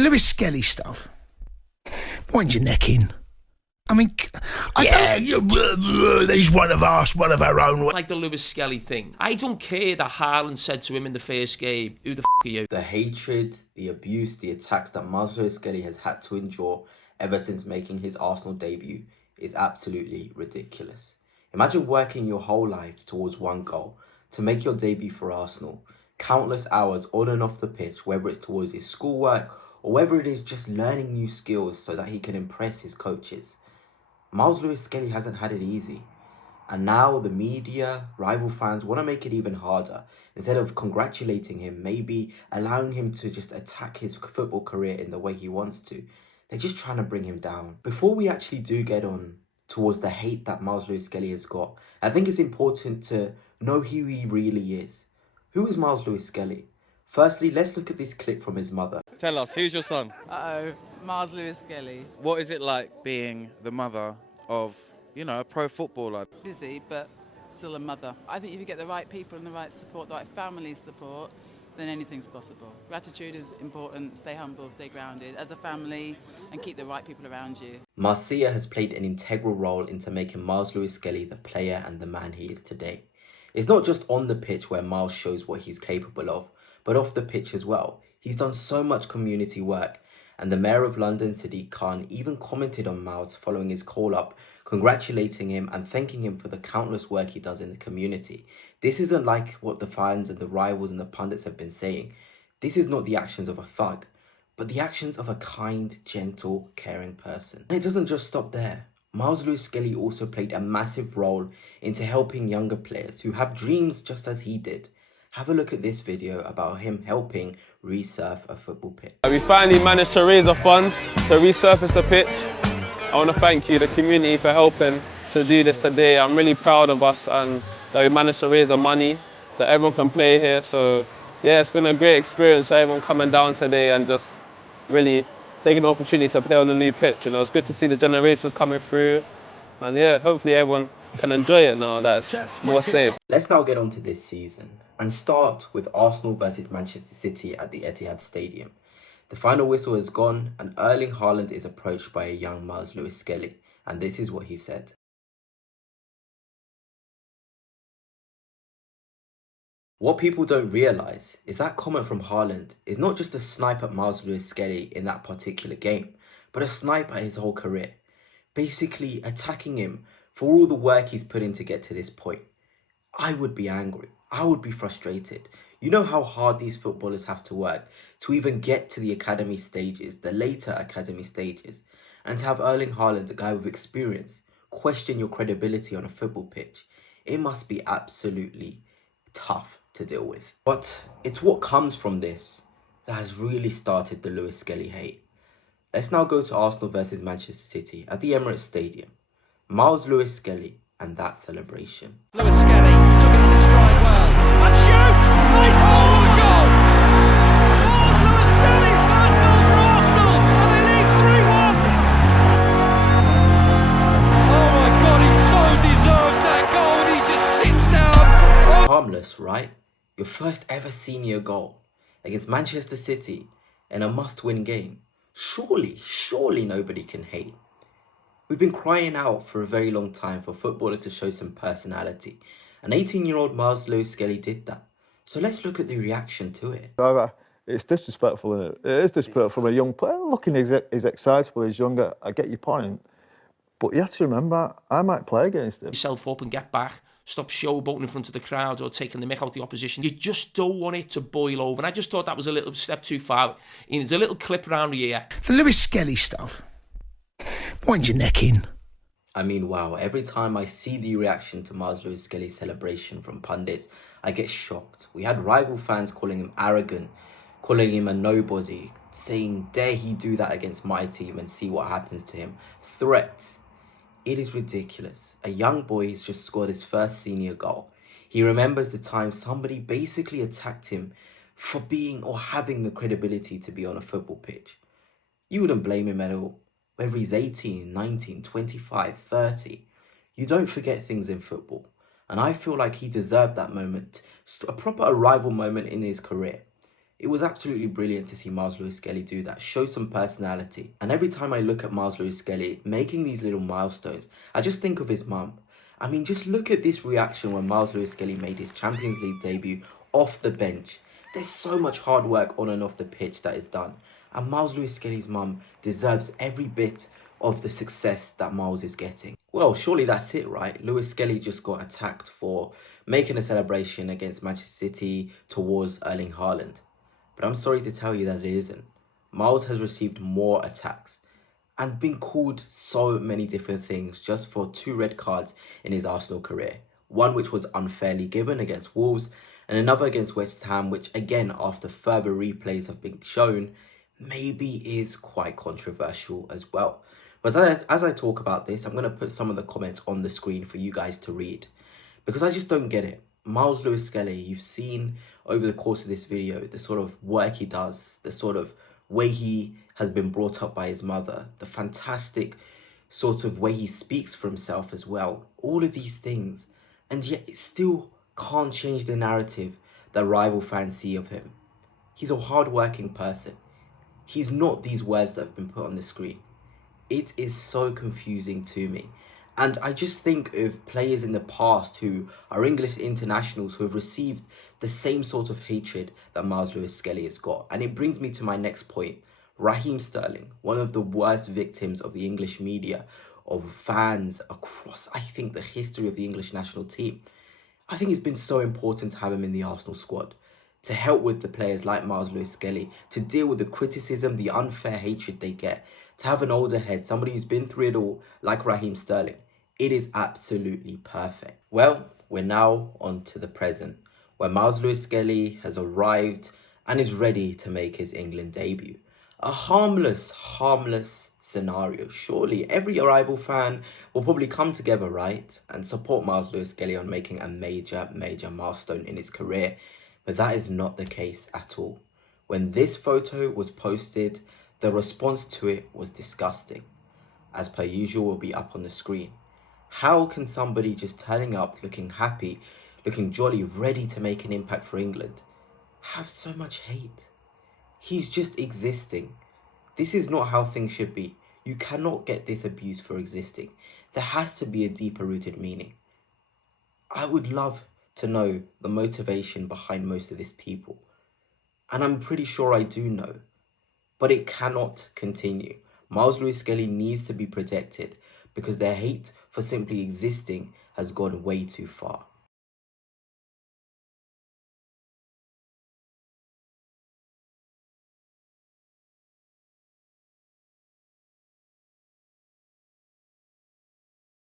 The Lewis-Skelly stuff. Wind your neck in. I mean, he's one of us, one of our own. Like the Lewis-Skelly thing. I don't care that Haaland said to him in the first game, who the are you? The hatred, the abuse, the attacks that Miles Lewis-Skelly has had to endure ever since making his Arsenal debut is absolutely ridiculous. Imagine working your whole life towards one goal, to make your debut for Arsenal, countless hours on and off the pitch, whether it's towards his schoolwork or whether it is just learning new skills so that he can impress his coaches. Miles Lewis-Skelly hasn't had it easy. And now the media, rival fans want to make it even harder. Instead of congratulating him, maybe allowing him to just attack his football career in the way he wants to, they're just trying to bring him down. Before we actually do get on towards the hate that Miles Lewis-Skelly has got, I think it's important to know who he really is. Who is Miles Lewis-Skelly? Firstly, let's look at this clip from his mother. Tell us, who's your son? Miles Lewis-Skelly. What is it like being the mother of, you know, a pro footballer? Busy, but still a mother. I think if you get the right people and the right support, the right family support, then anything's possible. Gratitude is important. Stay humble, stay grounded as a family, and keep the right people around you. Marcia has played an integral role into making Miles Lewis-Skelly the player and the man he is today. It's not just on the pitch where Miles shows what he's capable of, but off the pitch as well. He's done so much community work, and the Mayor of London, Sadiq Khan, even commented on Miles following his call-up, congratulating him and thanking him for the countless work he does in the community. This isn't like what the fans and the rivals and the pundits have been saying. This is not the actions of a thug, but the actions of a kind, gentle, caring person. And it doesn't just stop there. Miles Lewis-Skelly also played a massive role into helping younger players who have dreams just as he did. Have a look at this video about him helping resurf a football pitch. We finally managed to raise the funds to resurface the pitch. I want to thank you, the community, for helping to do this today. I'm really proud of us and that we managed to raise the money that everyone can play here. So yeah, it's been a great experience for everyone coming down today and just really taking the opportunity to play on the new pitch. You know, it's good to see the generations coming through. And yeah, hopefully everyone can enjoy it now that it's more safe. Let's now get on to this season and start with Arsenal versus Manchester City at the Etihad Stadium. The final whistle has gone and Erling Haaland is approached by a young Miles Lewis-Skelly, and this is what he said. What people don't realise is that comment from Haaland is not just a snipe at Miles Lewis-Skelly in that particular game, but a snipe at his whole career. Basically attacking him for all the work he's put in to get to this point. I would be angry. I would be frustrated. You know how hard these footballers have to work to even get to the academy stages, the later academy stages, and to have Erling Haaland, a guy with experience, question your credibility on a football pitch. It must be absolutely tough to deal with. But it's what comes from this that has really started the Lewis-Skelly hate. Let's now go to Arsenal versus Manchester City at the Emirates Stadium. Miles Lewis-Skelly and that celebration. Lewis-Skelly took it in his stride well and shoots! They score a goal! Miles Lewis-Skelly's first goal for Arsenal and they lead 3-1! Oh my God, he so deserved that goal and he just sits down. Harmless, right? Your first ever senior goal against Manchester City in a must-win game. Surely nobody can hate. We've been crying out for a very long time for footballers to show some personality. An 18-year-old Miles Lewis-Skelly did that. So let's look at the reaction to it. It's disrespectful, isn't it? It is disrespectful from a young player. Looking he's excitable, he's younger, I get your point. But you have to remember, I might play against him. Yourself up and get back. Stop showboating in front of the crowd or taking the mick out the opposition. You just don't want it to boil over. And I just thought that was a little step too far. There's a little clip around here. The Lewis-Skelly stuff. Wind your neck in. I mean, wow, every time I see the reaction to Miles Lewis-Skelly's celebration from pundits, I get shocked. We had rival fans calling him arrogant, calling him a nobody, saying, dare he do that against my team and see what happens to him. Threats. It is ridiculous. A young boy has just scored his first senior goal. He remembers the time somebody basically attacked him for being or having the credibility to be on a football pitch. You wouldn't blame him at all. Whether he's 18, 19, 25, 30. You don't forget things in football. And I feel like he deserved that moment. A proper arrival moment in his career. It was absolutely brilliant to see Miles Lewis-Skelly do that, show some personality. And every time I look at Miles Lewis-Skelly making these little milestones, I just think of his mum. I mean, just look at this reaction when Miles Lewis-Skelly made his Champions League debut off the bench. There's so much hard work on and off the pitch that is done. And Miles Lewis-Skelly's mum deserves every bit of the success that Miles is getting. Well, surely that's it, right? Lewis-Skelly just got attacked for making a celebration against Manchester City towards Erling Haaland. But I'm sorry to tell you that it isn't. Miles has received more attacks and been called so many different things just for 2 red cards in his Arsenal career. One which was unfairly given against Wolves, and another against West Ham, which again, after further replays have been shown, maybe is quite controversial as well. But as I talk about this, I'm going to put some of the comments on the screen for you guys to read, because I just don't get it. Miles Lewis-Skelly, you've seen over the course of this video the sort of work he does, the sort of way he has been brought up by his mother, the fantastic sort of way he speaks for himself as well, all of these things, and yet it still can't change the narrative that rival fans see of him. He's a hard-working person. He's not these words that have been put on the screen. It is so confusing to me. And I just think of players in the past who are English internationals who have received the same sort of hatred that Miles Lewis-Skelly has got. And it brings me to my next point. Raheem Sterling, one of the worst victims of the English media, of fans across, I think, the history of the English national team. I think it's been so important to have him in the Arsenal squad, to help with the players like Miles Lewis-Skelly, to deal with the criticism, the unfair hatred they get, to have an older head, somebody who's been through it all, like Raheem Sterling. It is absolutely perfect. Well, we're now on to the present, where Miles Lewis-Skelly has arrived and is ready to make his England debut. A harmless scenario. Surely every rival fan will probably come together, right, and support Miles Lewis-Skelly on making a major milestone in his career. But that is not the case at all. When this photo was posted, the response to it was disgusting. As per usual, will be up on the screen. How can somebody just turning up, looking happy, looking jolly, ready to make an impact for England, have so much hate? He's just existing. This is not how things should be. You cannot get this abuse for existing. There has to be a deeper rooted meaning. I would love to know the motivation behind most of these people. And I'm pretty sure I do know. But it cannot continue. Miles Lewis-Skelly needs to be protected because their hate for simply existing has gone way too far.